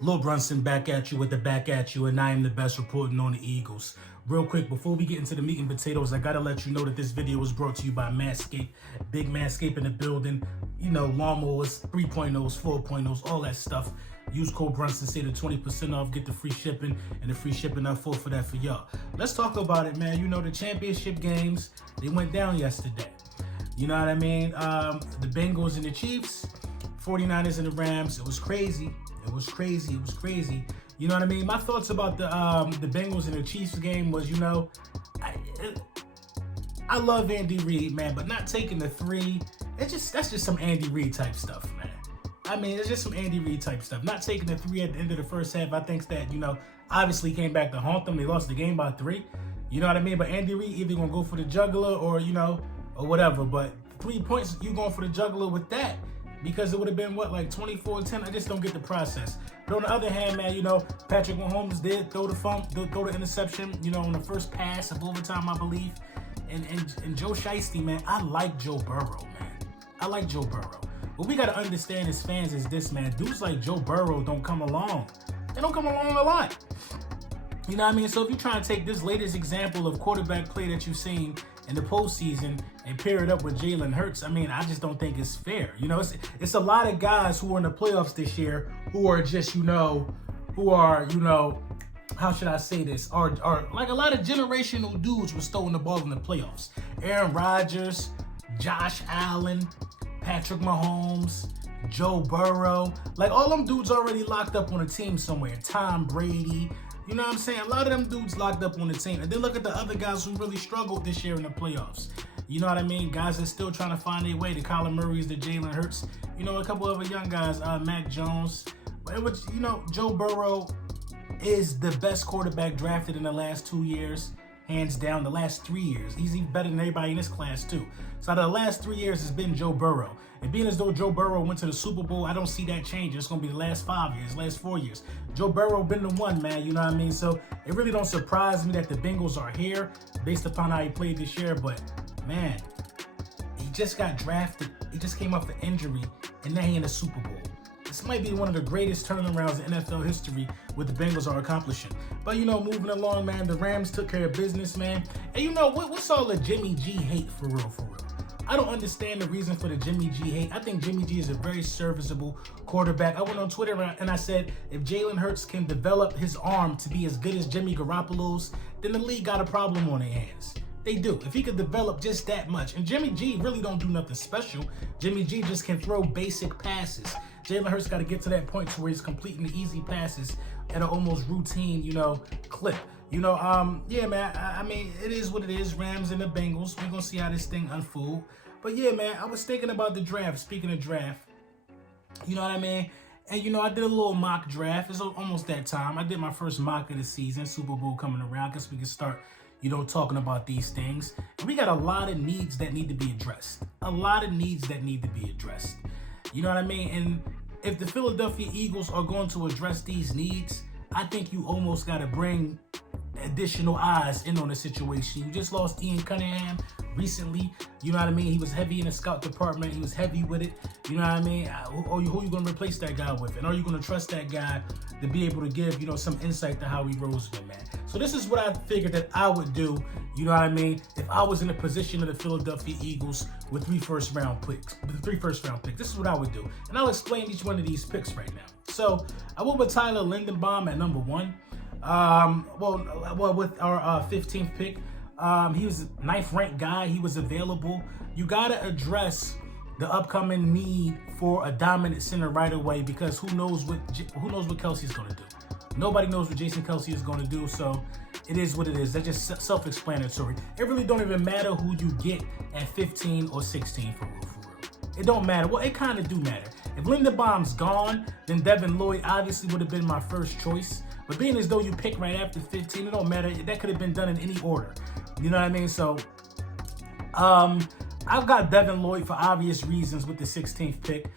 Lil Brunson back at you with the back at you, and I am the best reporting on the Eagles. Real quick, before we get into the meat and potatoes, I gotta let you know that this video was brought to you by Manscaped. Big Manscaped in the building. You know, lawnmowers, 3.0s, 4.0s, all that stuff. Use code Brunson, save the 20% off, get the free shipping, and the free shipping up for that for y'all. Let's talk about it, man. You know, the championship games, they went down yesterday. You know what I mean? The Bengals and the Chiefs, 49ers and the Rams, it was crazy. It was crazy. It was crazy. You know what I mean? My thoughts about the Bengals and the Chiefs game was, you know, I love Andy Reid, man, but not taking the three. That's just some Andy Reid type stuff, man. I mean, it's just some Andy Reid type stuff. Not taking the three at the end of the first half. I think that, you know, obviously came back to haunt them. They lost the game by 3. You know what I mean? But Andy Reid either gonna go for the jugular or, you know, or whatever. But 3 points, you going for the jugular with that. Because it would have been, what, like 24-10? I just don't get the process. But on the other hand, man, you know, Patrick Mahomes did throw the interception, you know, on the first pass of overtime, I believe. And Joe Shiesty, man, I like Joe Burrow, man. I like Joe Burrow. What we got to understand as fans is this, man. Dudes like Joe Burrow don't come along. They don't come along a lot. You know what I mean? So if you try to take this latest example of quarterback play that you've seen in the postseason and pair it up with Jalen Hurts, I mean, I just don't think it's fair. You know, it's a lot of guys who are in the playoffs this year who are just, you know, how should I say this? Are like a lot of generational dudes were throwing the ball in the playoffs. Aaron Rodgers, Josh Allen, Patrick Mahomes, Joe Burrow. Like, all them dudes already locked up on a team somewhere. Tom Brady. You know what I'm saying? A lot of them dudes locked up on the team. And then look at the other guys who really struggled this year in the playoffs. You know what I mean? Guys that still trying to find their way. The Kyler Murrays, the Jalen Hurts. You know, a couple other young guys, Mac Jones. But it was, you know, Joe Burrow is the best quarterback drafted in the last 2 years. Hands down, the last 3 years. He's even better than everybody in this class, too. So out of the last 3 years, it's been Joe Burrow. And being as though Joe Burrow went to the Super Bowl, I don't see that changing. It's going to be the last 5 years, last 4 years. Joe Burrow been the one, man. You know what I mean? So it really don't surprise me that the Bengals are here based upon how he played this year. But, man, he just got drafted. He just came off the injury, and now he in the Super Bowl. This might be one of the greatest turnarounds in NFL history what the Bengals are accomplishing. But, you know, moving along, man, the Rams took care of business, man. And, you know, what's all the Jimmy G hate for real, for real? I don't understand the reason for the Jimmy G hate. I think Jimmy G is a very serviceable quarterback. I went on Twitter and I said, if Jalen Hurts can develop his arm to be as good as Jimmy Garoppolo's, then the league got a problem on their hands. They do. If he could develop just that much. And Jimmy G really don't do nothing special. Jimmy G just can throw basic passes. Jalen Hurts got to get to that point to where he's completing the easy passes at an almost routine, you know, clip. You know, yeah, man, I mean, it is what it is. Rams and the Bengals. We're going to see how this thing unfold. But, yeah, man, I was thinking about the draft. Speaking of draft, you know what I mean? And, you know, I did a little mock draft. It's almost that time. I did my first mock of the season. Super Bowl coming around. I guess we can start, you know, talking about these things. And we got a lot of needs that need to be addressed. A lot of needs that need to be addressed. You know what I mean? And if the Philadelphia Eagles are going to address these needs, I think you almost got to bring additional eyes in on the situation. You just lost Ian Cunningham recently. You know what I mean? He was heavy in the scout department. He was heavy with it. You know what I mean? Who are you going to replace that guy with? And are you going to trust that guy to be able to give, you know, some insight to Howie Roseman, man? So this is what I figured that I would do, you know what I mean, if I was in the position of the Philadelphia Eagles with 3 first-round picks. This is what I would do. And I'll explain each one of these picks right now. So I went with Tyler Lindenbaum at number 1. Well, with our 15th pick, he was a 9th ranked guy. He was available. You got to address the upcoming need for a dominant center right away, because who knows what Kelsey's going to do. Nobody knows what Jason Kelsey is going to do, so it is what it is. That's just self-explanatory. It really don't even matter who you get at 15 or 16 for real. It don't matter. Well, it kind of do matter. If Lindenbaum's gone, then Devin Lloyd obviously would have been my first choice. But being as though you pick right after 15, it don't matter. That could have been done in any order. You know what I mean? So, I've got Devin Lloyd for obvious reasons with the 16th pick.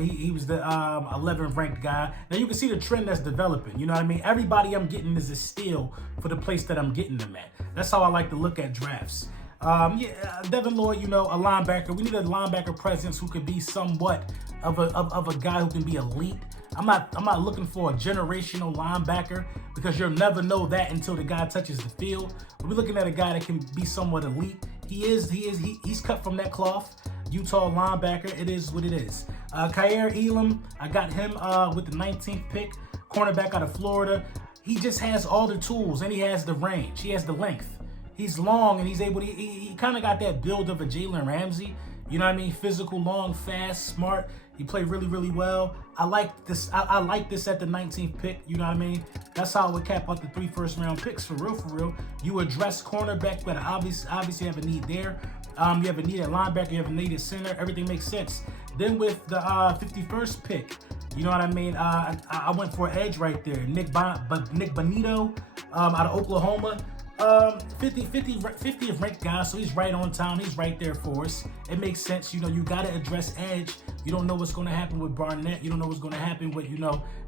He was the 11th ranked guy. Now you can see the trend that's developing. You know what I mean? Everybody I'm getting is a steal for the place that I'm getting them at. That's how I like to look at drafts. Devin Lloyd, you know, a linebacker. We need a linebacker presence who could be somewhat of a guy who can be elite. I'm not looking for a generational linebacker because you'll never know that until the guy touches the field. We're looking at a guy that can be somewhat elite. He's cut from that cloth. Utah linebacker. It is what it is. Kaiir Elam, I got him with the 19th pick, cornerback out of Florida. He just has all the tools and he has the range. He has the length. He's long and he's able to, he kind of got that build of a Jalen Ramsey. You know what I mean? Physical, long, fast, smart. He played really, really well. I like this. I like this at the 19th pick. You know what I mean? That's how I would cap out the 3 first-round picks for real, for real. You address cornerback, but obviously have a need there. You have a need at linebacker. You have a need at center. Everything makes sense. Then with the 51st pick, you know what I mean? I went for an edge right there. Nick Bonito out of Oklahoma. 50th ranked guy, so he's right on time. He's right there for us. It makes sense. You know, you got to address edge. You don't know what's going to happen with Barnett. You don't know what's going to happen with,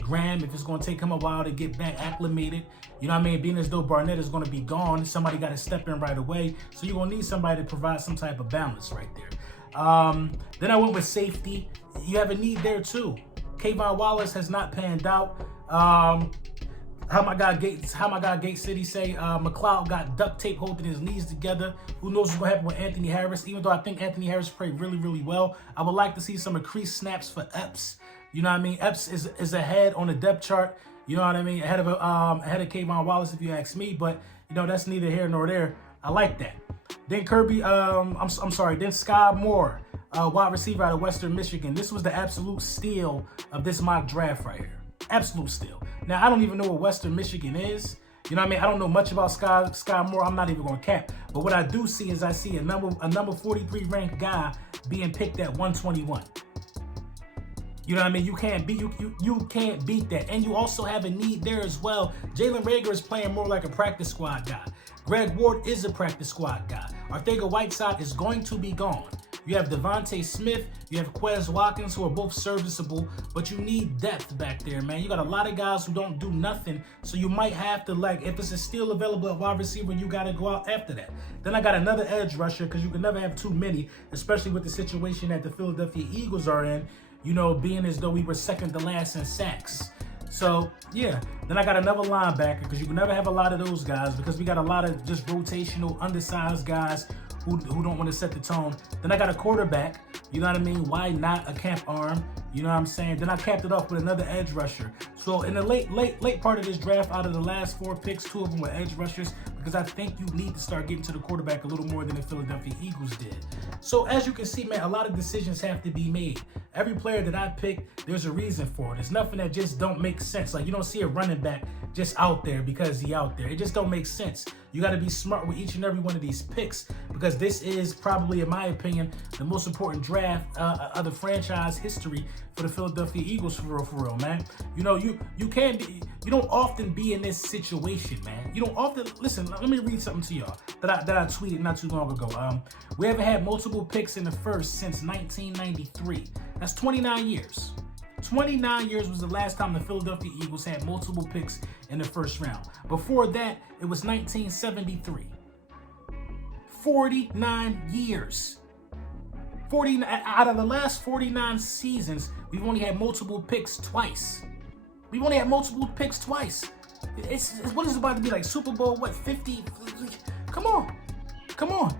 Graham, if it's going to take him a while to get back acclimated. You know what I mean? Being as though Barnett is going to be gone, somebody got to step in right away. So you're going to need somebody to provide some type of balance right there. Then I went with safety. You have a need there too. Kayvon Wallace has not panned out. How my guy Gates City say, McLeod got duct tape holding his knees together. Who knows what's going to happen with Anthony Harris? Even though I think Anthony Harris played really, really well, I would like to see some increased snaps for Epps. You know what I mean? Epps is ahead on the depth chart. You know what I mean? Ahead of Kayvon Wallace, if you ask me. But that's neither here nor there. I like that. Then Then Sky Moore, wide receiver out of Western Michigan. This was the absolute steal of this mock draft right here. Absolute steal. Now, I don't even know what Western Michigan is. You know what I mean? I don't know much about Sky Moore. I'm not even going to cap. But what I do see is I see a number 43 ranked guy being picked at 121. You know what I mean? You can't beat that. And you also have a need there as well. Jalen Reagor is playing more like a practice squad guy. Greg Ward is a practice squad guy. Arcega-Whiteside is going to be gone. You have Devontae Smith, you have Quez Watkins, who are both serviceable, but you need depth back there, man. You got a lot of guys who don't do nothing, so you might have to, if it's a steal available at wide receiver, you got to go out after that. Then I got another edge rusher, because you can never have too many, especially with the situation that the Philadelphia Eagles are in, being as though we were second to last in sacks. So, yeah. Then I got another linebacker, because you can never have a lot of those guys, because we got a lot of just rotational, undersized guys who don't want to set the tone. Then I got a quarterback, you know what I mean? Why not a camp arm? You know what I'm saying? Then I capped it off with another edge rusher. So in the late part of this draft, out of the last 4 picks, 2 of them were edge rushers, because I think you need to start getting to the quarterback a little more than the Philadelphia Eagles did. So as you can see, man, a lot of decisions have to be made. Every player that I pick, there's a reason for it. There's nothing that just don't make sense. Like, you don't see a running back just out there because he out there. It just don't make sense. You got to be smart with each and every one of these picks, because this is probably, in my opinion, the most important draft of the franchise history for the Philadelphia Eagles, for real, man. You don't often be in this situation, man. You don't often, listen, let me read something to y'all that I tweeted not too long ago. We haven't had multiple picks in the first since 1993. That's 29 years. 29 years was the last time the Philadelphia Eagles had multiple picks in the first round. Before that, it was 1973. 49 years. 49 out of the last 49 seasons, we've only had multiple picks twice. What is it about to be, like Super Bowl, 50? Come on.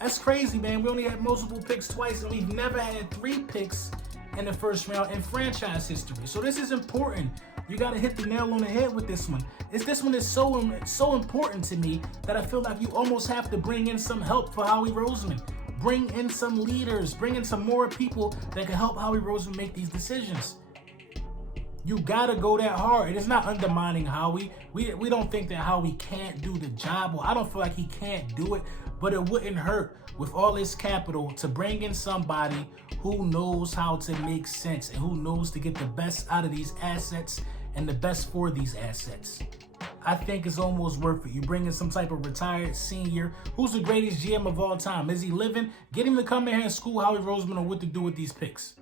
That's crazy, man. We only had multiple picks twice, and we've never had 3 picks in the first round in franchise history. So this is important. You got to hit the nail on the head with this one. This one is so important to me that I feel like you almost have to bring in some help for Howie Roseman. Bring in some leaders. Bring in some more people that can help Howie Roseman make these decisions. You got to go that hard. It is not undermining Howie. We don't think that Howie can't do the job. Well, I don't feel like he can't do it, but it wouldn't hurt with all his capital to bring in somebody who knows how to make sense and who knows to get the best out of these assets and the best for these assets. I think it's almost worth it. You bring in some type of retired senior. Who's the greatest GM of all time? Is he living? Get him to come in here and school Howie Roseman on what to do with these picks.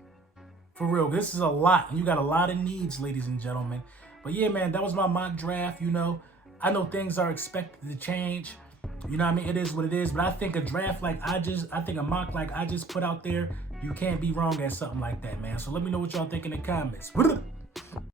For real, this is a lot. And you got a lot of needs, ladies and gentlemen. But yeah, man, that was my mock draft. I know things are expected to change. You know what I mean? It is what it is. But I think a draft like I think a mock like I just put out there, you can't be wrong at something like that, man. So let me know what y'all think in the comments.